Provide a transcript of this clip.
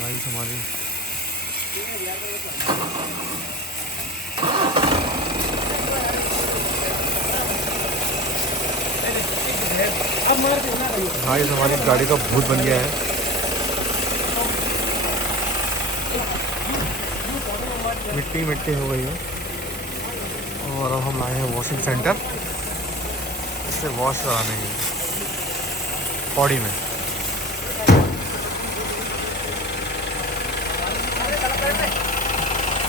Guys हमारी guys हमारी गाड़ी का भूत बन गया है। मिट्टी मिट्टी हो गई है और अब हम आए हैं वॉशिंग सेंटर, इसे वॉश कराने के लिए बॉडी में।